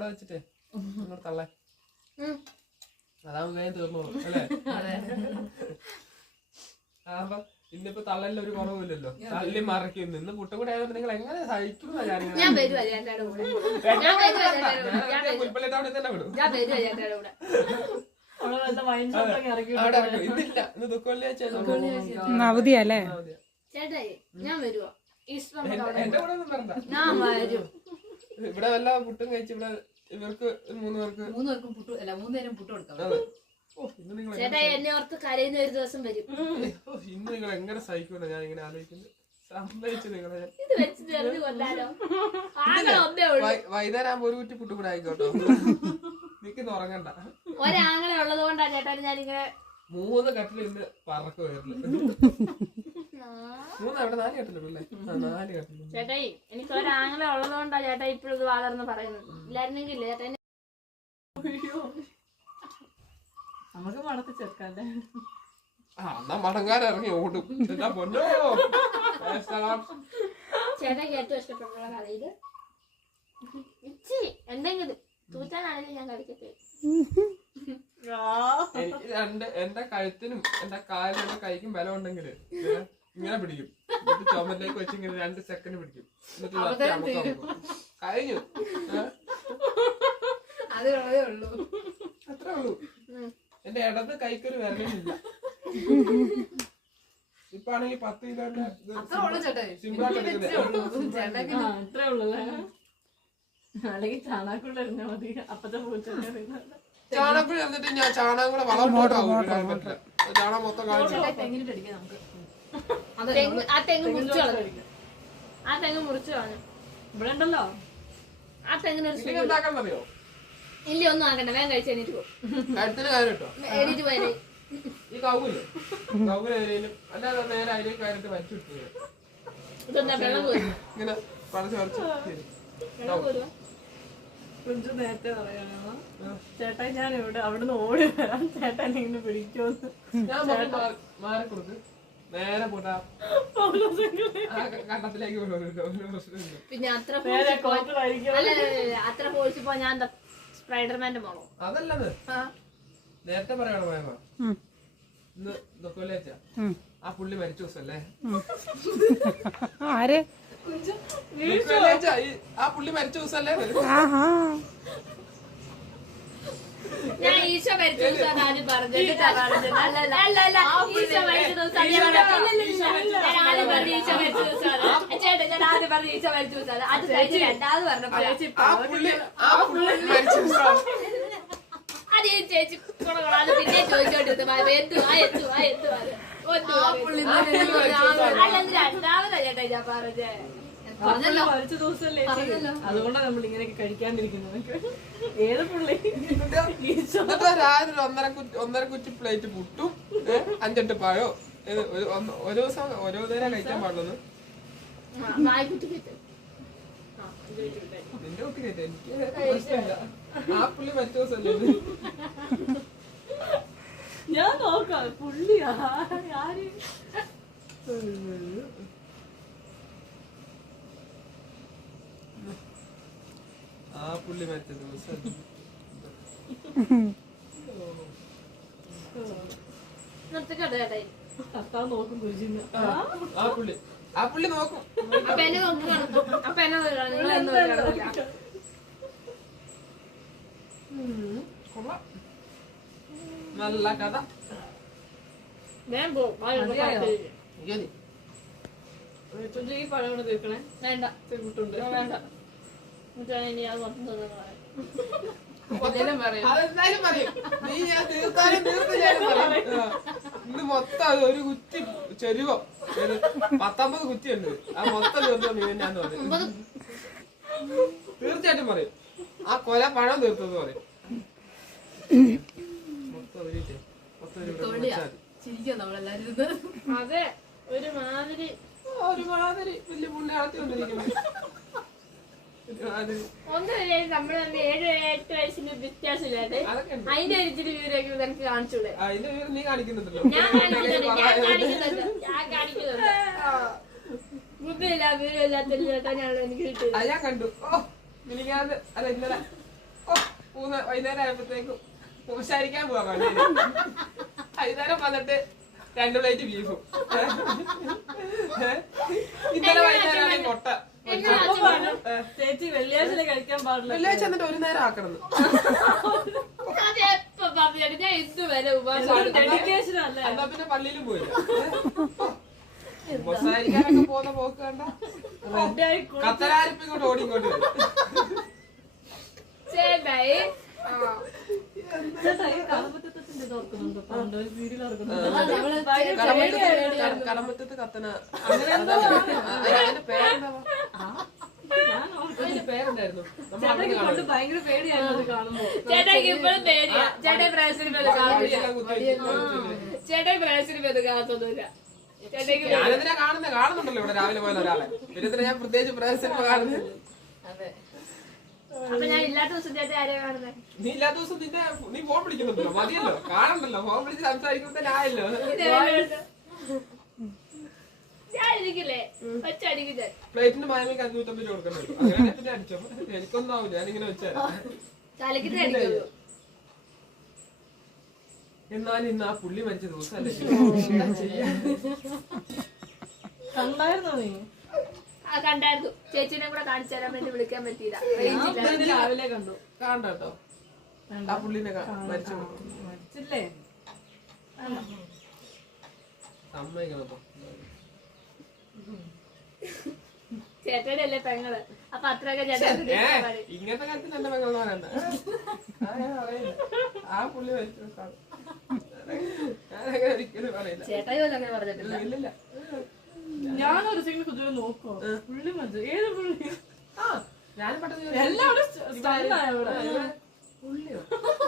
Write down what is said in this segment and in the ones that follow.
അവിടെ വെച്ചിട്ടേ ഇങ്ങോട്ട് തള്ളേ അതാവുമ്പോ വേഗം തീർന്നോളൂ അല്ലേ? ആകുമ്പോ ഇന്നിപ്പോ തള്ളലിൽ ഒരു കുറവില്ലല്ലോ, തള്ളി മറയ്ക്കുന്നു. ഇന്ന് പുട്ടും കൂടെ ആയതുകൊണ്ട് നിങ്ങൾ എങ്ങനെ സഹിക്കുന്ന പുൽപ്പള്ളി ടൗണിൽ തന്നെ വിടും. ഇന്നില്ല, ഇന്ന് ദുഃഖവെള്ളിയാഴ്ച അവധിയല്ലേ? എന്റെ കൂടെ ഒന്നും വരണ്ട. ഇവിടെ വല്ല പുട്ടും കഴിച്ച് ഇവിടെ ഇവർക്ക് 3 പേർക്കും പുട്ടു അല്ല 3 നേരം പുട്ട് കൊടുക്കാം. എന്നെ ഓർത്ത് കരയുന്ന ഒരു ദിവസം വരും. ഇന്ന് നിങ്ങൾ എങ്ങനെ സഹിക്കുമെന്ന് ഞാൻ ഇങ്ങനെ ആലോചിക്കുന്നത്. സമ്മതിച്ചു നിങ്ങളെ. വൈകുന്നേരം ആകുമ്പോ ഒരു കുറ്റി പുട്ടും കൂടെ ആയിക്കോട്ടോ. നിൽക്കുന്ന ഉറങ്ങണ്ട. ഒരാങ്ങളെ ഉള്ളത് കൊണ്ടാ ചേട്ടാ ഞാനിങ്ങനെ 3 കട്ടിൽ ഇന്ന് പറക്ക് വരില്ല. 3 അവിടെ 4 കട്ടിലുണ്ടല്ലേ? 4 കട്ടിൽ. ചേട്ടായി എനിക്ക് ഒരാങ്ങളെ ഉള്ളത് കൊണ്ടാ ചേട്ടാ ഇപ്പോഴും ഇത് വാളർന്ന് പറയുന്നത്. ഇല്ലായിരുന്നെങ്കിൽ ചേട്ടാ നമുക്ക് മടക്കി ചേർക്കാല്ലേ? എന്നാ മടങ്ങാനിറങ്ങി ഓടും. എന്താ പൊന്നോ ചേട്ടായിക്ക് ഏറ്റവും ഇഷ്ടപ്പെട്ടുള്ള കളിയില് എന്തെങ്കിലും തൂറ്റാനാണെങ്കിലും ഞാൻ കളിക്കട്ടെ. എനിക്ക് എന്റെ കഴുത്തിനും എന്റെ കാലിനും എന്റെ കൈക്കും ബലം ഉണ്ടെങ്കിൽ ഇങ്ങനെ പിടിക്കും. ചുമലിലേക്ക് വെച്ച് ഇങ്ങനെ 2 സെക്കൻഡ് പിടിക്കും. എന്നിട്ട് കഴിഞ്ഞു. അത്രേ ഉള്ളൂ. എന്റെ ഇടത് കൈക്കൊരു വിരലില്ല. ഇപ്പൊ ആണെങ്കിൽ 10 കിലോന്റെ സിമ്പിളായിട്ട് അത്രേ ഉള്ളല്ലേ? അല്ലെങ്കിൽ ചാണാക്കുള്ള ഇരുന്നാ മതി. അപ്പത്തെ ചാണകപ്പൊടി എന്നിട്ട് ഞാൻ ചാണകം കൂടെ വളർന്നോട്ടാ. ചാണകം മൊത്തം കാണിച്ചു. തെങ്ങിനിട്ടടിക്കാം നമുക്ക്. ആ തെങ്ങ് മുറിച്ചു കളഞ്ഞു. ഇവിടെ ഉണ്ടല്ലോ ആ തെങ്ങിനൊരു എന്താക്കാന്നറിയോ? ഇല്ല ഒന്നും ആക്കണ്ട, വേഗം കഴിച്ച് എണീറ്റ് പോകും. കഴുത്തിന് കാര്യം കേട്ടോ. എണീറ്റ് പോയാലേ ഈ കൗകില്ലേ, കൗകിലേലും അല്ലാതെ നേരെ അതിലേക്ക് കയറിട്ട് വലിച്ചു വിട്ടു ഇതെന്താ വെള്ളം പോയി ഇങ്ങനെ പറിച്ച് പറിച്ച് വെള്ളം പോരുവാ. കുഞ്ചു നേരത്തെ പറയാണോ ചേട്ടാ ഞാൻ ഇവിടെ അവിടുന്ന് ഓടി വരാം, ചേട്ടൻ ഇങ്ങനെ പിടിക്കുമെന്ന്. ഞാൻ മാറി കൊടുത്ത് നേരെ പോട്ടാ കണ്ടത്തിലേക്ക് പ്രശ്നമില്ല. പിന്നെ അത്ര ഫോഴ്സ് പോ ഞാൻ സ്പൈഡർമാന്റെ മോളോ അതല്ലത് നേരത്തെ പറയണോ മേമ? ഇന്ന് ദുഃഖവെള്ളിയാഴ്ച ആ പുള്ളി മരിച്ച ദിവസല്ലേ? ദുഃഖവെള്ളിയാഴ്ച ആ പുള്ളി മരിച്ച ദിവസല്ലേ? ഞാൻ ഈശോ മരിച്ച ദിവസം ആദ്യം പറഞ്ഞത്. ഈശോ മരിച്ച ദിവസം ചേട്ടാ ഞാൻ ആദ്യം പറഞ്ഞ ഈശോ മരിച്ച ദിവസം അത് കഴിച്ച് 2ാമത് പറഞ്ഞപ്പോ അത് ചേച്ചി അത് പിന്നെ ചോദിച്ചോണ്ടിരുന്നു. അല്ലെങ്കിൽ 2ാമതാ ചേട്ടാ ഞാൻ പറഞ്ഞേ. മരിച്ച ദിവസമല്ലേ? അതുകൊണ്ടാണ് നമ്മൾ ഇങ്ങനെയൊക്കെ കഴിക്കാണ്ടിരിക്കുന്നത്. ഏത് പുള്ളി രാത്രി 1.5 കുറ്റി പ്ലേറ്റ് പുട്ടും 5-8 പഴോ ഒരു ദിവസം ഓരോ നേരം കഴിക്കാൻ പാടുള്ളൂ. നിന്റെ കുട്ടി കഴിച്ച എനിക്ക് പ്രശ്നമില്ല. ആ പുള്ളി മരിച്ച ദിവസമല്ലേ? ഞാൻ നോക്കാം പുള്ളി ആര് ആ പുള്ളി മരിച്ച ദിവസം നിർത്തിക്കട്ടെ ചേട്ടായി. നോക്കും കുരിശിന്ന്. ആ പുള്ളി നോക്കും. അപ്പൊ എന്നെ നോക്കുകയാണ്. അപ്പൊ എന്നെ നല്ല കഥ. ഈ പഴം കൊണ്ട് തീർക്കണേ. വേണ്ട കുട്ടുണ്ട് വേണ്ട ഇനി അത് മൊത്തം അതെന്തായാലും പറയും. നീ ഞാൻ തീർത്താലും ഇന്ന് മൊത്തം ഒരു കുറ്റി ചെരുവോ 19 കുറ്റിയുണ്ട്. ആ മൊത്തം തീർത്തോ നീ തന്നെയാന്ന് പറയും. തീർച്ചയായിട്ടും പറയും. ആ കൊല പഴം തീർത്തത് പറയും. മൊത്തം അതെ ഒരുമാതിരി വലിയ പുണ്യാളത്തി വന്നിരിക്കുന്നു. ഒന്നുമില്ല നമ്മള് 7-8 വയസ്സിന് വ്യത്യാസമില്ലാതെ അതിന്റെ ഇച്ചിരി വീരൊക്കെ എനിക്ക് കാണിച്ചൂടെ? നീ കാണിക്കുന്നുണ്ടല്ലോ. ഞാൻ കാണിക്കുന്നുണ്ട്. ബുദ്ധിയില്ല വീരമില്ലാത്ത ചേട്ടാ ഞാൻ എനിക്ക് കിട്ടിയത്. ഞാൻ കണ്ടു. ഓ മിനിക്കാതെ അല്ല ഇന്നലെ വൈകുന്നേരം ആയപ്പോഴത്തേക്കും സംസാരിക്കാൻ പോവാ പള്ളിയിൽ. വൈകുന്നേരം വന്നിട്ട് 2 പ്ലേറ്റ് ബീഫും. ഇന്നലെ വൈകുന്നേരം മുട്ട. ചേച്ചി വെള്ളിയാഴ്ച കഴിക്കാൻ പാടില്ല. വെള്ളിയാഴ്ച എന്നിട്ട് 1 നേരം ആക്കണം. ഞാൻ ഇതുവരെ ഉപവാസം ഡെഡിക്കേഷൻ അല്ലേ? എന്നാ പിന്നെ പള്ളിയിലും പോയില്ല. സംസാരിക്കാനൊക്കെ പോകുന്ന പോക്ക് കണ്ട കത്തനാരിപ്പ് ഇങ്ങോട്ട് ഓടിങ്ങോട്ട് വരും. ചേട്ടായി കടമ്പറ്റത്ത് കത്തന അതിന്റെ പേരുണ്ടായിരുന്നു. ഭയങ്കര പേടിയായിരുന്നു കാണുമ്പോ. ചേട്ടായിക്ക് ഇപ്പോഴും പേടിയാ. ചേട്ടായി പ്രായത്തിന് പേര് ചേട്ടായി പ്രായത്തിന് പേര് കാണത്തൊന്നുമില്ല. ഞാനെന്തിനാ കാണുന്നുണ്ടല്ലോ ഇവിടെ രാവിലെ പോയ ഒരാളെ. പിന്നെ ഞാൻ പ്രത്യേകിച്ച് പ്രവേശനം കാണുന്നത്. അപ്പൊ ഞാൻ ഇല്ലാത്ത ദിവസം ചേട്ടായി ആരെയാ കാണുന്നത്? നീ ഇല്ലാത്ത ദിവസം നീ ഫോൺ വിളിക്കുന്നുണ്ടല്ലോ, മതിയല്ലോ, കാണണ്ടല്ലോ. ഫോൺ വിളിച്ച് സംസാരിക്കുമ്പോഴായല്ലോ. ഞാൻ ഇരിക്കില്ലേ ഒച്ചടിക്കില്ല. പ്ലേറ്റിന് മായങ്ങൾക്ക് 550 രൂപ കൊടുക്കണ്ടല്ലോ. അങ്ങനെ പിന്നെ അടിച്ചോ. എനിക്കൊന്നും ആവില്ല, ഞാനിങ്ങനെ വെച്ചാൽ തലക്കിട്ട് അടിക്കുള്ളൂ. എന്നാലും ഇന്ന് ആ പുള്ളി മരിച്ച ദിവസമല്ലേ കണ്ടായിരുന്നോ നീ? കണ്ടായിരുന്നു. ചേച്ചിനെ കൂടെ കാണിച്ചു തരാൻ വേണ്ടി വിളിക്കാൻ പറ്റിയില്ല. രാവിലെ കണ്ടു. കാണണ്ടോ ആ പുള്ളിനെ മരിച്ചു മരിച്ചില്ലേ? സമ്മതിക്കണപ്പോ. ചേട്ടയുടെ അല്ലേ പെങ്ങള്. അപ്പൊ അത്രയൊക്കെ ചേട്ടൻ ഇങ്ങനത്തെ കാര്യത്തിൽ എന്റെ പെങ്ങൾ പറയണ്ട. ആ പുള്ളി മരിച്ചു ഞാനങ്ങനെ ഒരിക്കലും പറയില്ല. ചേട്ടായി പോലും അങ്ങനെ പറഞ്ഞിട്ടില്ല. ഇല്ലില്ല. ഞാനൊരു സിംഗിൾ കുതിരെ നോക്കോ പുള്ളി മരിച്ചു. ഏത് പുള്ളി? ഞാനും പെട്ടെന്ന് എല്ലാവരും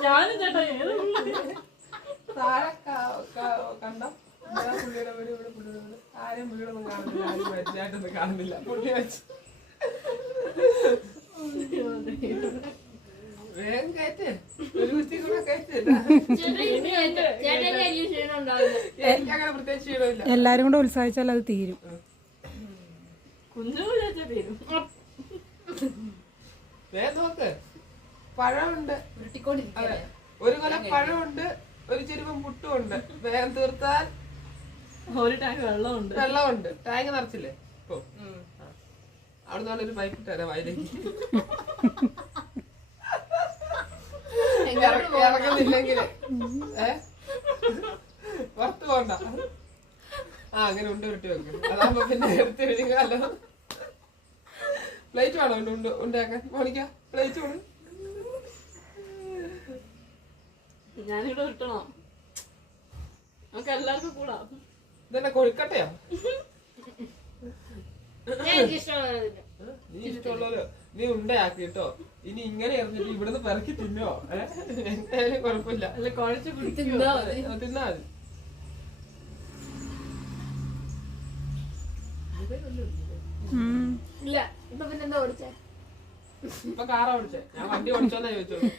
ഞാനും ചേട്ടാ ഏത് പുള്ളി? താഴെ കണ്ട പുള്ളിയുടെ വീട് ഇവിടെ പുള്ളിയുടെ വീട് ആരും വീടൊന്നും കാണുന്നില്ല, ആരും മരിച്ചായിട്ടൊന്നും കാണുന്നില്ല. പുള്ളി വെച്ച് വേഗം കയറ്റ്, ഒരു കുത്തി കൂടെ കയറ്റില്ല. എനിക്കങ്ങനെ പ്രത്യേകിച്ച് ക്ഷീണമില്ല. എല്ലാരും കൂടെ ഉത്സാഹിച്ചാൽ അത് തീരും. കുഞ്ഞു ചേച്ചാ തീരും. വേഗം നോക്ക്, പഴമുണ്ട്, അതെ, ഒരു കൊല പഴമുണ്ട്, ഒരു ചെരുപ്പം പുട്ടുമുണ്ട്. വേഗം തീർത്താൽ ഒരു ടാങ്ക് വെള്ളമുണ്ട്. വെള്ളമുണ്ട്. ടാങ്ക് നിറച്ചില്ലേ ഇപ്പൊ? അവിടെ നിന്നാണ് ഒരു പൈപ്പ് ഇട്ടേ വയലേക്ക്. ഇറങ്ങുന്നില്ലെങ്കില് പുറത്ത് പോണ്ട. അങ്ങനെ ഉണ്ട് ഉരുട്ടി വെക്കും. അതാകുമ്പോ പിന്നെ എടുത്ത് വിഴുങ്ങാലോ. പ്ലേറ്റ് വേണോ ഉണ്ടാക്കാൻ? മോണിക്ക പ്ലേറ്റ് വേണം. ഞാനിവിടെ വിട്ടണോ? നമുക്ക് എല്ലാവർക്കും കൂടാ. ഇതെന്നെ കൊഴുക്കട്ടയോ? നീ ഇഷ്ടമുള്ളല്ലോ നീ ഉണ്ടയാക്കിട്ടോ. ഇനി ഇങ്ങനെ എറിഞ്ഞിട്ട് ഇവിടുന്ന് പെറക്കി തിന്നോ? എന്തായാലും കുഴപ്പമില്ല. അല്ല കുഴച്ച് തിന്നാ മതി. ഇല്ല ഇപ്പൊ പിന്നെന്താ ഓടിച്ചേ? ഇപ്പൊ കാറാ ഓടിച്ചേ. ഞാൻ വണ്ടി ഓടിച്ചോന്നാ ചോദിച്ചോളൂ.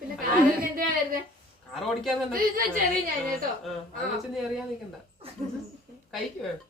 പിന്നെ കാറിൽ എന്തിനാ വരുന്നേ? കാർ ഓടിക്കാൻ തന്നെ ചെറിയ ഞാൻ കേട്ടോ. അത് വെച്ച് നീ അറിയാൻ നിക്കണ്ട. കൈക്ക് വേണം.